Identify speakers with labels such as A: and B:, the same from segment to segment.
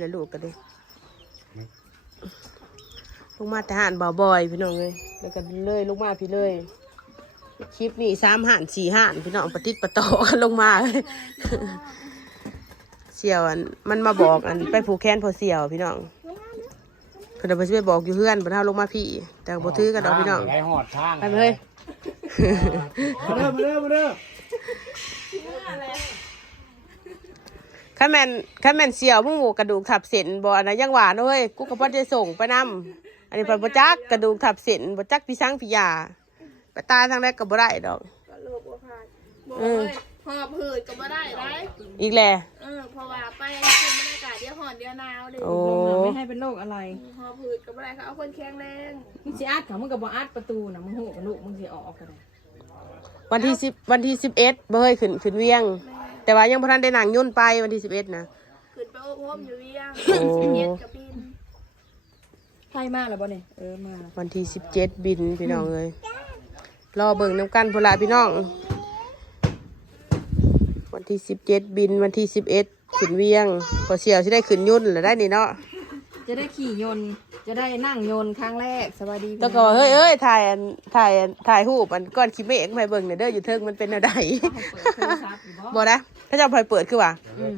A: แล้วลูกกันเลยลงมาแต่หานบ่าวบอยพี่น้องเลยแล้วก็เลยลงมาพี่เลยคลิปนี้สามห่านสี่ห่านพี่น้องปฏิดประต่อกันลงมาเลยเสี่ยวอันมันมาบอกอันไปผูกแขนพอเสี่ยวพี่น้องเพิ่นเอาไปช่วยบอกอยู่เพื่อนเพิ่นเอาลงมาพี่ แต่บ่ถือกันดอกพี่น้อง
B: ไอ้หอดทาง
A: ไปเลย
B: มาเด้อมาเด้อมาเด้อ
A: ข้าแมนข้าแมนเสี่ยวมึงหมูกระดูกทับเส้นบ่อันนั้นยังหวานเว้ยกูก็บ่ได้ส่งไปนํอันนี้เพิ่นบ่จักกระดูกทับเส้นบ่จักพี่สังพี่ยาไปตายทางใดก็บ่ได้ดอก
C: ก็โลกว่าผ่านบอก
A: เออ
C: เลยหอบหืดก็ไม่ได้ไร
A: อีกแล
C: เออเพราะว่าไปคืนบรรยากาศเดียวหอนเดียวหนาวเลย
A: โอ้
D: ไม่ให้เป็นโรคอะไร
C: หอบหืดก็ไม่ได้เขาเอาคนแข็งแรง
D: มึงสิอัดเขามึงกับบ่อัดประตูนะมึงหูกับลูกมึงสิออกกันเลย
A: วันที่10วันที่11บ่เฮ้ยขึ้นขึ้นเวียงแต่ว่ายังบ่ทันได้นั่งยุ่นไปวันที่11นะ
C: ขึ้นไปโอ้โหมอยู่เวียง
A: โอ้
C: เย็นกับบิน
D: ไพ่มาแล้วบ่เนี่ยเออมา
A: วันที่17บินพี่น้องเอ้ยรอเบิ่งนํกันพุ่นละพี่น้อง วันที่17บินวันที่11ขึ้นเวียงพอเสี่ยวสิได้ขึ้นยุ่นแล้วได้นี่เนาะ
D: จะได้ขี่ยนต์ จะได้นั่งยนต์ครั้งแรกสวัสดี
A: ต้องก็ว่าเฮ้ยเอ้ยถ่ายอันถ่ายอันถ่ายรูปอันก้อนขี้เมฆมาให้เบิ่งหน่อยเด้ออยู่เทิงมันเป็นอะไร
D: เปิดโทรศัพท์อยู่บ่
A: บ่นะถ้าเจ้าพลอยเปิดคือว่า
D: อืม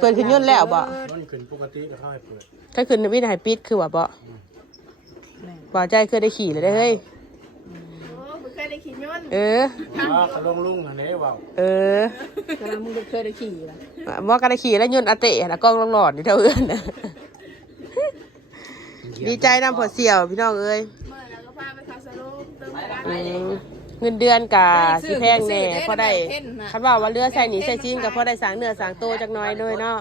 A: เปิดขึ้นยนต์แล้วบ่
B: มันขึ้นปกติก็เข้าให้เปิด
A: ถ้าขึ้นวินัยปิดคือว่าบ่
D: แม่
A: บ่ใจเคยได้ขี่เลยได้อเฮ้ย
C: โอ้มึงเคยได้ขี่ยนต์
A: เออ
B: ว่าเขาลงลุงอันนี้ว่า
A: เออ
D: กำลังมึงเคยได้ขี่ละ
A: บ่ก็ได้ขี่แล้วยนต์อาเตะนะกล้องลองหลอดนี่เท่าเอื้อนน่ะ ดีใจนำพอเสี่ยวพี่น้องเอ้ย
C: เมื่อแล้วก็พาไปคาสโลมเติมกัน
A: อืมเงินเดือนกะสิแพงแน่พอได้คันว่าว่าเรือใส่หนีใส่ชิ้นก็พอได้สร้างเนื้อสร้างตัวจักหน้อยเลยเนาะ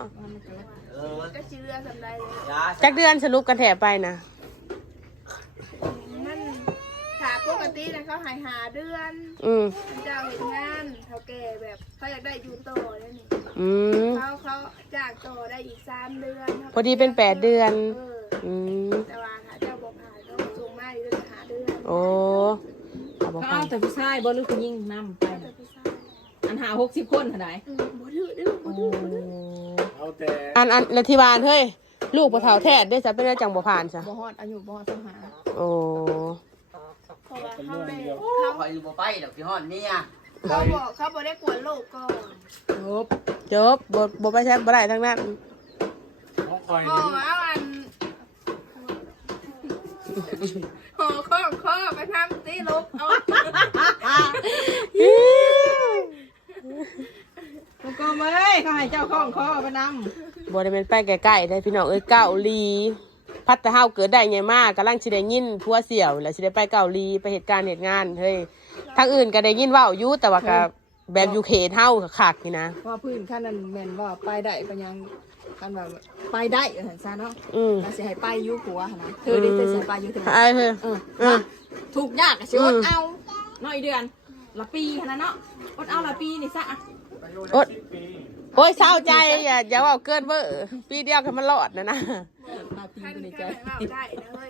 C: ก็ชื่อเรือสำไรเลย
A: จักเดือนสรุปกันแถไปนะ
C: มันขาปกตินะเขาหายหาเดือน
A: อืม
C: มันเจ้าเห็นงานเขาแก่แบบเขาอยากได้อยู่ต่อแล้วนี่
A: อืม
C: เขาเขาจ้างต่อได้อีกสามเดือน
A: พอดีเป็นแปดเดือน
C: เออ
A: อืม
C: แต่ว่าถ้าเจ้าบอกหาเขาส่งมาอยู่เดือนหาเดือน
A: โอ้เอาบอก
D: เขา
A: ไป
D: เอาแต่ผู้ชายบ่หรือผู้หญิงนำไป
C: แต่
D: น่ะ
C: พี่ชาย
D: อันหาหกสิบคนเท่าไหร่
C: อืมบ่ดื้อดื้อบ่ดื้อบ่ดื้อ
B: เอาแต่
A: อันอันนาทีบานเฮ้ย ลูกปะเถาแท้ได้จะเป็นได้จังบ่ผ่านจ้ะ
D: บ่ฮอดอายุบ่ฮอดสองหา
A: โอ้
C: เพราะว่าเขาได้
E: เขา
C: เขา
E: คอยอยู่บ่ไปดอกพี่ฮอดเนี่ย
C: เขาบอกเขาบอกได้กวนโลกก่อน
D: จบ
A: จบบ่บ่ไปใช้บ่ได้ทั้งนั้น
B: น้องคอย
C: ห่อเอาอัน ห่อข้อข้อไปทำตีลบเอา
D: มึงก็เอ้ยเขาให้เจ้าของคอไปนำ
A: บ่ได้เป็นไปใกล้ๆได้พี่น้องเอ้ยเกาหลี พัดแต่เฮาเกิดได้ไงมากกำลังสิได้ยินผัวเสี่ยว แล้วสิได้ไปเกาหลีไปเหตุการณ์เหตุงานเฮ้ยทางอื่นก็ได้ยินเว้าอยู่แต่ว่าก็แบบอยู่เขตเฮาคักนี่นะ
D: ว่าพื้นขั้นนั้นแม่นว่าไปได้ก็ยัง คันว่าไปได้เออซะเนาะ
A: อืม
D: ก็สิให้ไปอยู่ผัวหั่นนะเธอได้แต่สิไปอยู่ถึง
A: ไอ้เฮ้ย
D: เออ
A: เออ
D: ถูกยากก็สิอ
A: อื
D: ด
A: ม
D: เอาน้อยเดือนละปีหั่นนะเนาะอดเอาละปีนี่ซะอะ
A: โอ๊ยโอ้ยเศร้าใจอย่าอย่าเว่าเกินเวอร์ปีเดียวกันมันรอดนะนะ
D: ละปี
C: ท่าน
D: ก็ใน
C: ก็
D: ใจ
C: ได้ว่าได้นะเฮ้ย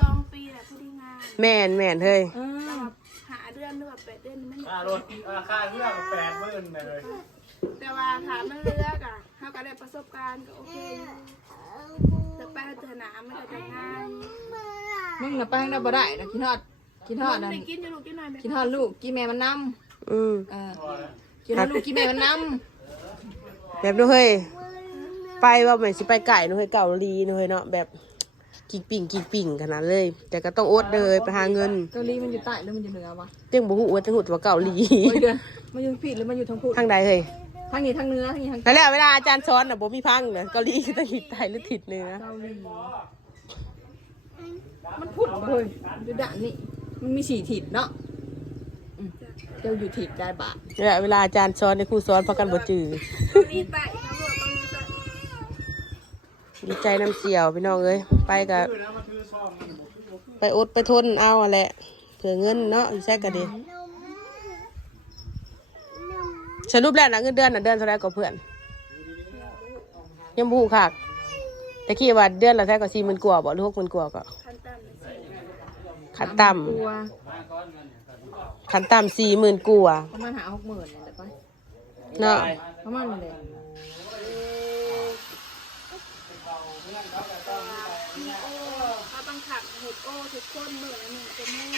C: สองปีแหละพอดีงาน
A: แม่นแม่นเฮ้ย
D: เออ
C: หาเดือนหรือว่าแปดเดือนมัน
B: ค่ารถราคาเรื่องแปดหมื่นเลย
C: แต่ว่าถามมันเลือกอะเขาก็ได้ประสบการณ์ก็โอเคแต่ไปเจอหนามันก็จะง่าย
D: มึงน่ะไปทางใดบ่ได้นะกินฮอดกินฮอด
C: มั
D: นั่
C: น
D: น
C: ได้กินอยู่ลูกกินหน่อยไหม
D: กินฮอดลูกกินแม่มันนำ
A: อืม
D: เออกินฮอดลูกกินแม่มันนำ
A: แบบนู้นเฮ้ยไปว่าเหมือนสิไปไก่นู้นเฮ้ยเกาหลีนู้นเฮ้ยเนาะแบบกิ่งปิ่งกิ่งปิ่งขนาดเลย แต่ก็ต้องอดเลยไปหาเงิน
D: เกาหลีมันอยู่ใต้หรือมันอยู่เหนือวะ
A: เรื่องบุหูว่าจะหูว่าเกาหลี
D: โอ้ยเดือนมันอยู่ผิดหรือมันอยู่ทางพุทธ
A: ทางใดเฮ้ย
D: ทางนี้ทางเนื้อทางนี้ทาง
A: นั่นแหละเวลาอาจารย์สอนน่ะบ่มีพังเนี่ยเกาหลีต้องทิศใต้หรือทิศเนือ
D: เกาหลีมันพุทธเฮ้ยอยู่ด่านนี้มันมีสี่ทิศเนาะอืมเจ้าอยู่ทิศได้บาท
A: นั่นแหละเวลาอาจารย์สอนในครูสอนพากันบ่จือ
C: เกาหลีใต้เขาบอกเกาหลีใต้
A: ดีใจน้ำเสียวพี่น้องเอ้ยไปกับ
B: คือนะมันคือซ่อมมันบ่คือ
A: ไปอดไปทนเอาอะแหละเผื่อเงินเนาะอยู่ใช่กันดี สรุปแล้วนะเงินเดือนน่ะเดือนเท่าไรก็เพื่อน ยังบฮูค่ะแต่คิดว่าเดือนละเท่าก็สี่หมื่นกว่าบ่หรือหกหมื่นกว่าก็
C: ขั้นต่ำเลยสิ
A: ขันต่
D: ตัวำ
A: ขันต่ำสี่หมื่นกว่า
D: ประมาณหาหกหมื่นเนี่ยแหละไป
A: เนาะ
D: ประมาณนั้นเลย
C: มีโอเขาบังคับเห็ดโอทุกคนเหมือนหนึ่งจะมุ่ง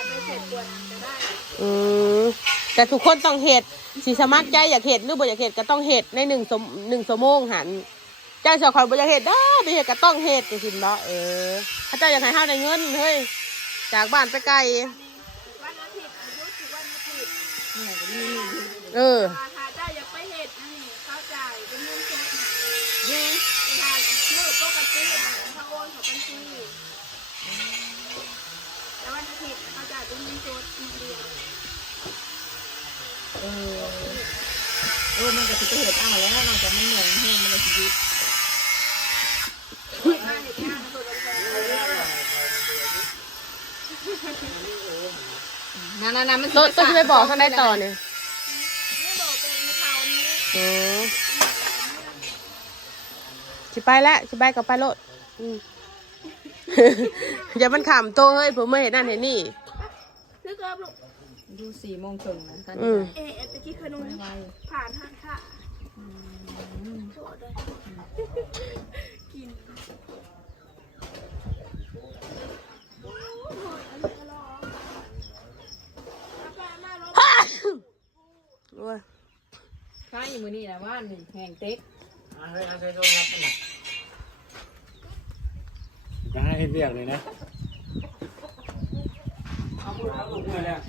C: เอาไปเสร็จตัวนั้นจะได้
A: อืมแต่ทุกคนต้องเห็ดสีสมัครใจอยากเห็ดหรือบ่อยากเห็ดก็ต้องเห็ดในหนึ่งสมหนึ่งสมงหันเจ้าสาวคนบ่อยากเห็ดได้อบ่อยากเห็ดก็ต้องเห็ดจังซี่เนาะเออถ้าเจ้าอยากให้เฮาได้เงินเฮ้ยจากบ้านไปไกล
C: วันอาทิตย์อายุถึงวันอาทิตย์
A: เออ
C: ราคาเจ้าอยากไปเห็ดนี่เข้าจ่ายเป็นเงินสดหา
D: นี่
C: เวลาเมื่อปกติเขาโอนเขาบัญชีแต่วันอาทิตย์เขา จ่ายเป็นเงินสดหนึ่งเดียว
D: เออเออมันก็สิไปเฮ็ดเอาแล้วนอกจากมันเหนื่อยแห้งมันเลยสิหยุด
C: มาเห็ดงานเปิดบริษัท
D: นั่นๆๆมัน
A: ตัวตัวจะไปบอกข้างในต่อเนี่ย
C: นี่บอกเป็นในเขานี้
A: อืมสิไปแล้วสิไปกับไปรถอืมอย่ามันขำโตเฮ้ยผมไม่เห็นนั่นเห็นนี่
C: ซื้อเกิบลูก
D: ดูสี่โมงครึ่งนะท่าน
A: อืม
C: เอเอตะกี้ขนมผ่านทางค่ะโทษเลยกินโอ้โหอันนี้ก็รอป้ามาลบ
A: โอ้ย
D: ข้าอยู่มื้อนี้แหละว่าหนึ่งแห่งเต็ก
B: อะเฮ้ยเอาใช้โทรศัพท์กันหน่อยจะให้เรียกเลยนะ
E: เอาลูกเอาลูกเมื่อยแล้ว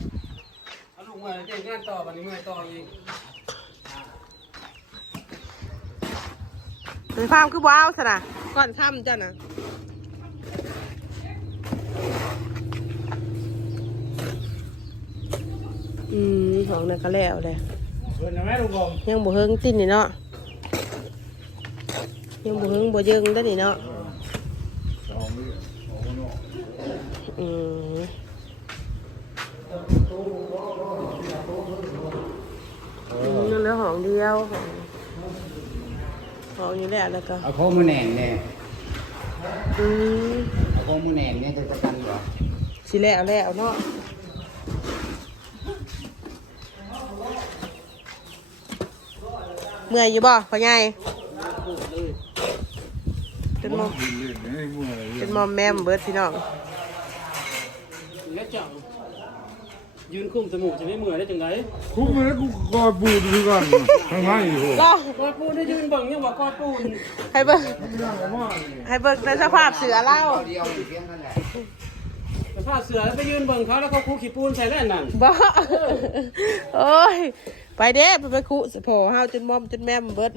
E: เอาลูกเมื่อยแล้วเจ๊งานต่อวันนี้เมื่อยต่ออีก
A: เป็นความคือว้าวสนะก่อนค่ำจ้ะนะอืมของนั่นก็แล้วเลย
B: เพื่อนนะแม่ลุงกง
A: ยังบ่เฮิงตินนี่เนาะยังบ่เฮิงบ่เยิงได้อนี่เนาะอืม อืมนั่นแล้วของเดียวของของอยู่แล้วแล้วก็
F: เอาข้อมือแหน่งเนี่ย
A: อืม
F: เอาข้อมือแหน่งเนี่ยจะประกันเหรอ
A: สิแล้วแล้วเนาะเมื่อยอยู่บ่พ่อใหญ่เป็นมอมเป็นมอมแมมเบิร์ดพี่น้อง
E: แล้วเจ้า ยืนคุ้มสมุกจะไม่เมื่อยได้จังไง
B: คุ้มเลยกูกอดบูดด้วยกันทางไหนอยู่
A: ก็
E: กอดปูนได้ยืนเบิ่งยังว่ากอดปูน
A: ให้เบิ่งให้เบิ่งในสภาพเสือเล่า
F: เดียวอยู่เพียงนั่นแหละ
E: สภาพเสือแล้วไปยืนเบิ่งเขาแล้วก็คุกขี้ปูนใส่ได้นั่น
A: บ่โอ้ยไปเด้ไปไปคุสโผเฮาจนมอมจนแมมเบิด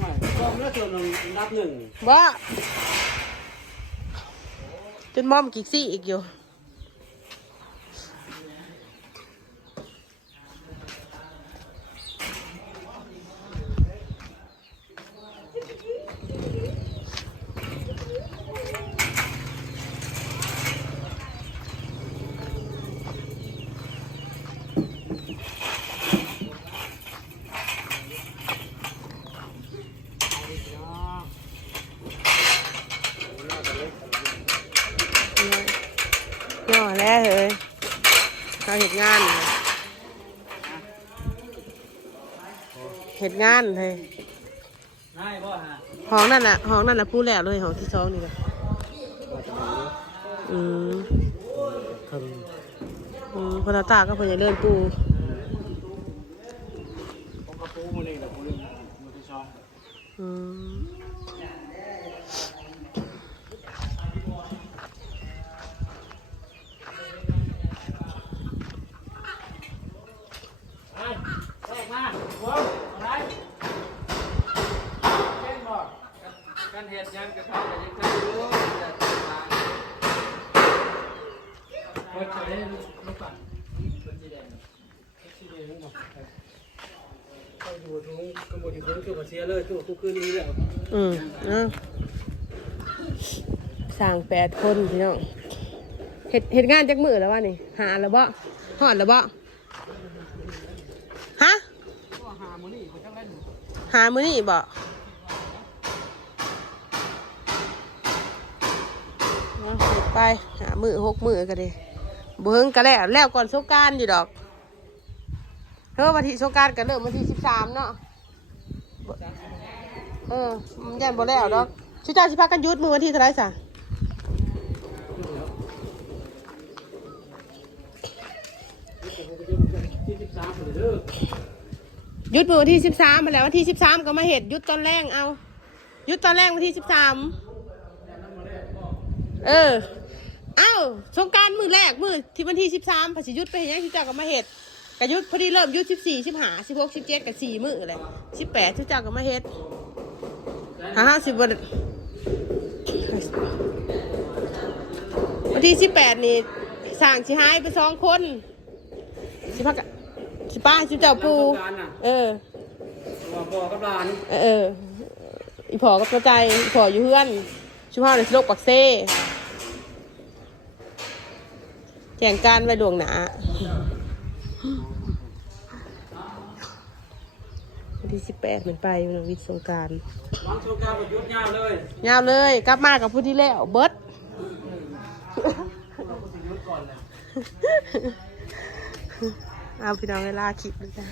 E: ว่าก็แล้วตัวหนึ่งนับหนึ่ง
A: บ่จนมอมกิกซี่อีกอยู่ ย่อแล้วเฮ้ยเขาเห็ดงาน เห็ดงานเลย
E: ง่ายบ่ฮะ
A: ห้องนั่นแหละห้องนั่นแหละพูดแล้วเลยห้องที่สองนี่แหละอืมอืมพอตาตาก็พยายามเดินปู
B: ผมกระปูมือนี่แหละปูเรื่องมือที่สอง
A: อืม
E: ไปแรกมาว้าวอะไรเช่นบอกกัน เหตุยังกระทำยังทำรู้แต่ต่างเปิดใจลูกปั่นเปิดสีแดงสีแดงนี่บอกเข้าอยู่ตรงกระบวนการคือว่าเสียเลยคือกูคืนนี้แล้ว
A: อืมอะสั่งแปดคนพี่น้องเห็ดเห็ดงานจักมือแล้ววะนี่ หาแล้วบ่หอดแล้วบ่ฮะ
E: หามื
A: อนี่บ่ เอาเฮ็ดไปหามือหกมือก็ดีบ่เฮิงก็แล้วแล้วก่อนสงการอยู่ดอกเฮ้อวันที่สงการก็เริ่มวันที่สิบสามเนาะเออมันยันบ่แล้วดอกชิจ้าสิพากันยุดมือวันที่เท่าไรสะยุดมือวันที่สิบสามมาแล้ววันที่สิบสามก็มาเห็ดยุดตอนแรกเอายุดตอนแรกวันที่สิบสาม เออ เอ้าสงกรารมือแรกมือที่วันที่สิบสามพอสิหยุดไปเห็นยังชิจ้าก็มาเห็ดกหยุดพอดีเริ่มหยุดสิบสี่สิบห้าสิบหกสิบเจ็ดกับสี่มือเลยสิบแปดชิจ้าก็มาเห็ดห้าห้าสิบวันวันที่สิบแปดนี่สั่งสิหายไปสองคนสิพักะสิป้าสิเจ้าปู
E: การน่ะ
A: เออ
E: ว่าพ่อกับหลาน
A: เออเอออีพอกับตัวใจอีพออยู่เพื่อนชุมพรในโลกปักเซ่ แข่งการไว้ดวงหนาวันที่สิบแปดเหมือนไปมันวิทย์สงกราร
E: วางโชว์การแบบยุดยาวเลย
A: ยาวเลย กลับมากับผู้ที่แล้วเบิร์ดเอาพี่น้องเวลาคลิปเลยจ้ะ